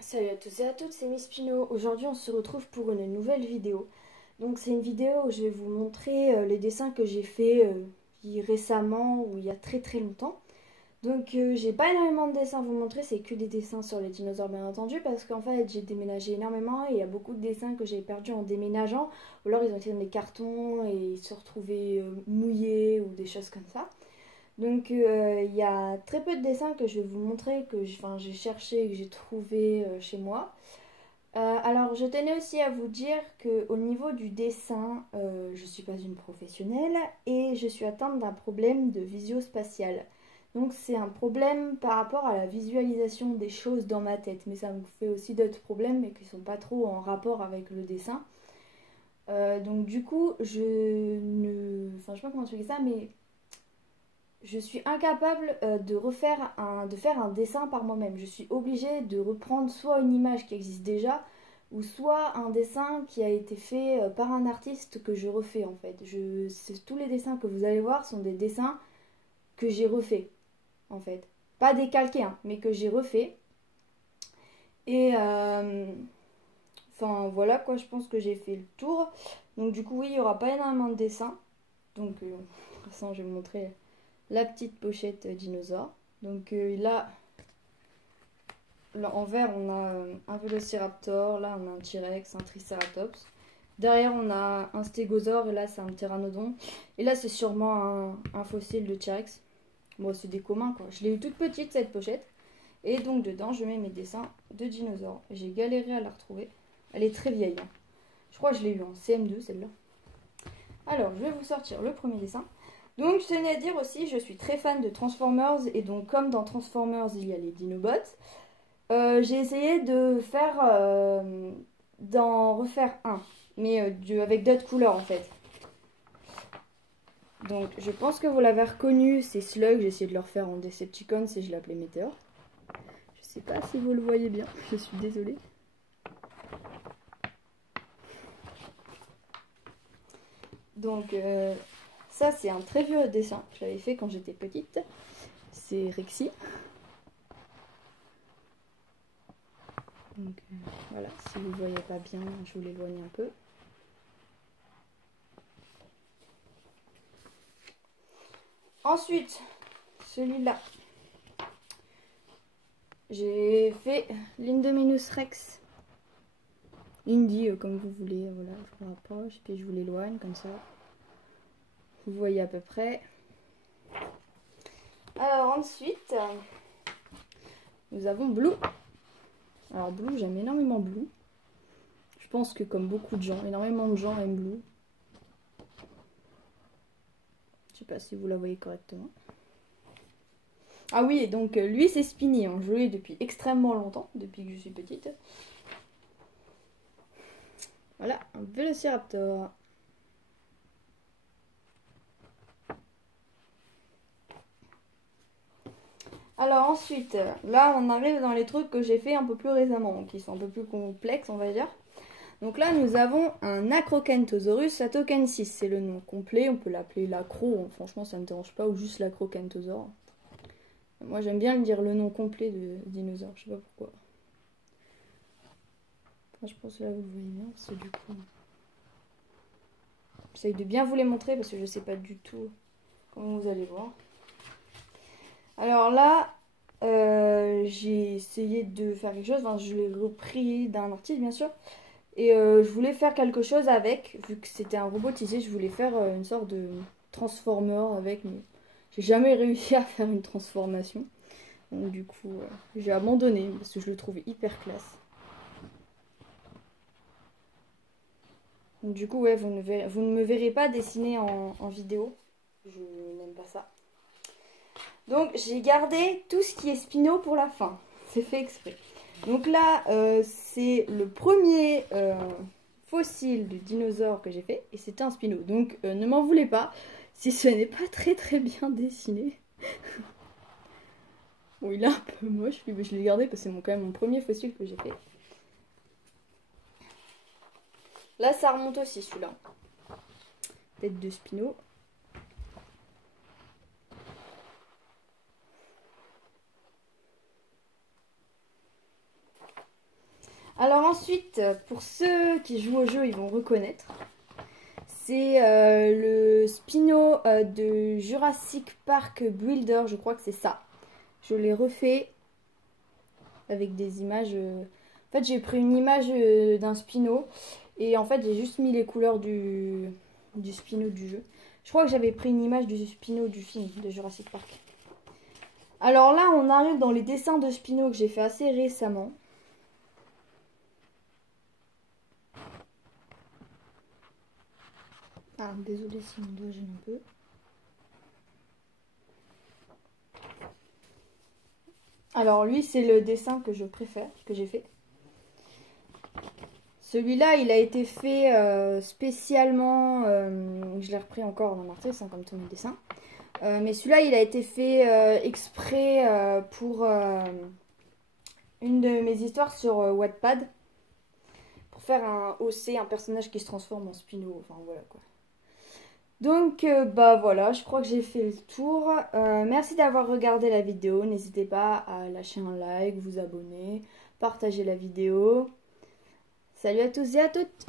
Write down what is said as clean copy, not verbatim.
Salut à tous et à toutes, c'est Miss Pino. Aujourd'hui, on se retrouve pour une nouvelle vidéo. Donc, c'est une vidéo où je vais vous montrer les dessins que j'ai fait récemment ou il y a très très longtemps. Donc, j'ai pas énormément de dessins à vous montrer, c'est que des dessins sur les dinosaures, bien entendu, parce qu'en fait, j'ai déménagé énormément et il y a beaucoup de dessins que j'ai perdus en déménageant, ou alors ils ont été dans des cartons et ils se retrouvaient mouillés ou des choses comme ça. Donc il y a très peu de dessins que je vais vous montrer, que j'ai cherché et que j'ai trouvé chez moi. Alors je tenais aussi à vous dire qu'au niveau du dessin, je ne suis pas une professionnelle et je suis atteinte d'un problème de visio-spatial. Donc c'est un problème par rapport à la visualisation des choses dans ma tête. Mais ça me fait aussi d'autres problèmes mais qui ne sont pas trop en rapport avec le dessin. Donc du coup, Enfin, je sais pas comment expliquer ça, mais je suis incapable de faire un dessin par moi-même. Je suis obligée de reprendre soit une image qui existe déjà, ou soit un dessin qui a été fait par un artiste que je refais en fait. Tous les dessins que vous allez voir sont des dessins que j'ai refaits en fait. Pas décalqués, hein, mais que j'ai refaits. Et enfin voilà quoi, je pense que j'ai fait le tour. Donc du coup oui, il n'y aura pas énormément de dessins. Donc de toute façon, je vais vous montrer la petite pochette dinosaure. Donc là, en vert, on a un Vélociraptor, là on a un T-Rex, un Triceratops. Derrière, on a un stégosaure et là c'est un pteranodon. Et là, c'est sûrement un fossile de T-Rex. Bon, c'est des communs quoi. Je l'ai eu toute petite cette pochette. Et donc dedans, je mets mes dessins de dinosaures. J'ai galéré à la retrouver. Elle est très vieille, hein. Je crois que je l'ai eu en CM2 celle-là. Alors, je vais vous sortir le premier dessin. Donc, je tenais à dire aussi, je suis très fan de Transformers. Et donc, comme dans Transformers, il y a les Dinobots, j'ai essayé d'en refaire un. Mais avec d'autres couleurs, en fait. Donc, je pense que vous l'avez reconnu, c'est Slug. J'ai essayé de le refaire en Decepticons et je l'appelais Meteor. Je sais pas si vous le voyez bien, je suis désolée. Donc, ça, c'est un très vieux dessin. Je l'avais fait quand j'étais petite. C'est Rexy. Donc voilà, si vous ne voyez pas bien, je vous l'éloigne un peu. Ensuite, celui-là. J'ai fait l'Indominus Rex. Indy, comme vous voulez. Voilà, je vous rapproche, puis je vous l'éloigne comme ça. Vous voyez à peu près. Alors ensuite, nous avons Blue. Alors Blue, j'aime énormément Blue. Je pense que comme beaucoup de gens, énormément de gens aiment Blue. Je sais pas si vous la voyez correctement. Ah oui, et donc lui c'est Spiny, hein. Je l'ai depuis extrêmement longtemps, depuis que je suis petite. Voilà, un Vélociraptor. Alors ensuite, là on arrive dans les trucs que j'ai fait un peu plus récemment, qui sont un peu plus complexes on va dire. Donc là nous avons un Acrocanthosaurus atokensis, c'est le nom complet, on peut l'appeler l'acro, franchement ça me dérange pas, ou juste l'acrocanthosaure. Moi j'aime bien dire le nom complet de dinosaure, je sais pas pourquoi. Enfin, je pense que là vous le voyez bien, parce que du coup... J'essaye de bien vous les montrer parce que je sais pas du tout comment vous allez voir. Alors là, j'ai essayé de faire quelque chose, enfin, je l'ai repris d'un artiste bien sûr. Et je voulais faire quelque chose avec, vu que c'était un robotisé, je voulais faire une sorte de transformer avec, mais j'ai jamais réussi à faire une transformation. Donc du coup, j'ai abandonné parce que je le trouvais hyper classe. Donc du coup, ouais, vous ne me verrez pas dessiner en vidéo. Je n'aime pas ça. Donc j'ai gardé tout ce qui est Spino pour la fin. C'est fait exprès. Donc là, c'est le premier fossile de dinosaure que j'ai fait. Et c'était un Spino. Donc ne m'en voulez pas si ce n'est pas très très bien dessiné. Bon, il est un peu moche, mais je l'ai gardé parce que c'est quand même mon premier fossile que j'ai fait. Là, ça remonte aussi celui-là. Tête de Spino. ensuite, pour ceux qui jouent au jeu, ils vont reconnaître. C'est le Spino de Jurassic Park Builder, je crois que c'est ça. Je l'ai refait avec des images. En fait, j'ai pris une image d'un Spino et en fait, j'ai juste mis les couleurs du Spino du jeu. Je crois que j'avais pris une image du Spino du film de Jurassic Park. Alors là, on arrive dans les dessins de Spino que j'ai fait assez récemment. Ah, désolé si mon doigt gêne un peu. Alors lui, c'est le dessin que je préfère, que j'ai fait. Celui-là, il a été fait spécialement, je l'ai repris encore dans l'artiste, hein, comme tous mes dessins. Mais celui-là, il a été fait exprès pour une de mes histoires sur Wattpad. Pour faire un OC, un personnage qui se transforme en Spino, enfin voilà quoi. Donc bah voilà, je crois que j'ai fait le tour. Merci d'avoir regardé la vidéo. N'hésitez pas à lâcher un like, vous abonner, partager la vidéo. Salut à tous et à toutes!